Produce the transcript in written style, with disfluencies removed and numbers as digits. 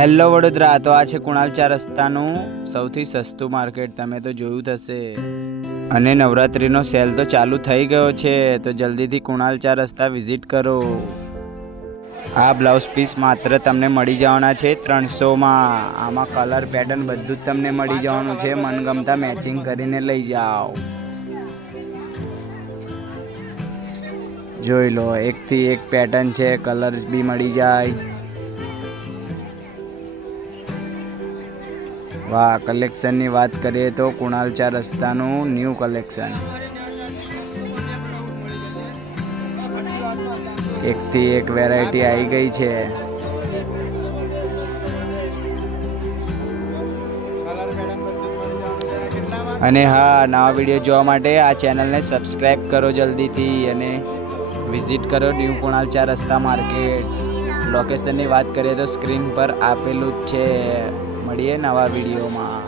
Hello Vadodara, તો આ છે કુણાલ 4 રસ્તાનું સૌથી સસ્તું માર્કેટ. તમે તો જોયું થશે. અને નવરાત્રિનો સેલ તો ચાલુ થઈ ગયો છે, તો જલ્દીથી કુણાલ 4 રસ્તા વિઝિટ કરો. આ બ્લાઉઝ પીસ માત્ર તમને મળી જવાના છે 300માં. આમાં કલર પેટર્ન બધું જ તમને મળી જવાનું છે. મનગમતા મેચિંગ કરીને લઈ જાઓ. જોઈ લો, એકથી એક પેટર્ન છે, કલર્સ બી મળી જાય. વાહ, કલેક્શનની વાત કરીએ તો કુણાલ 4 રસ્તાનું ન્યૂ કલેક્શન. એકથી એક વેરાયટી આવી ગઈ છે. અને હા, નવા વિડીયો જોવા માટે આ ચેનલને સબસ્ક્રાઈબ કરો જલ્દીથી અને વિઝિટ કરો ન્યૂ કુણાલ 4 રસ્તા માર્કેટ. લોકેશનની વાત કરીએ તો સ્ક્રીન પર આપેલું જ છે. મળીએ નવા વિડીયોમાં.